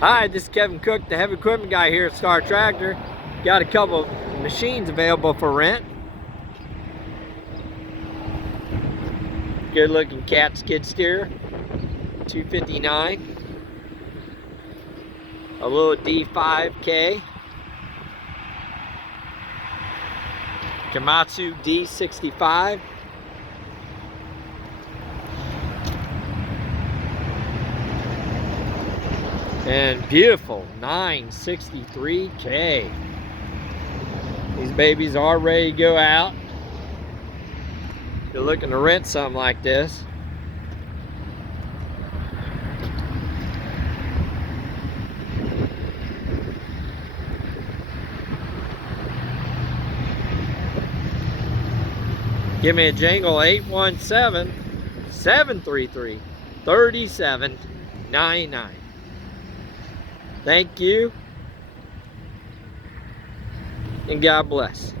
Hi, this is Kevin Cook, the heavy equipment guy here at Star Tractor. Got a couple of machines available for rent. Good looking cat skid steer, $259. A little D5K. Komatsu D65. And beautiful 963K. These babies are ready to go out. If you're looking to rent something like this, give me a jingle, 817-733-3799. Thank you, and God bless.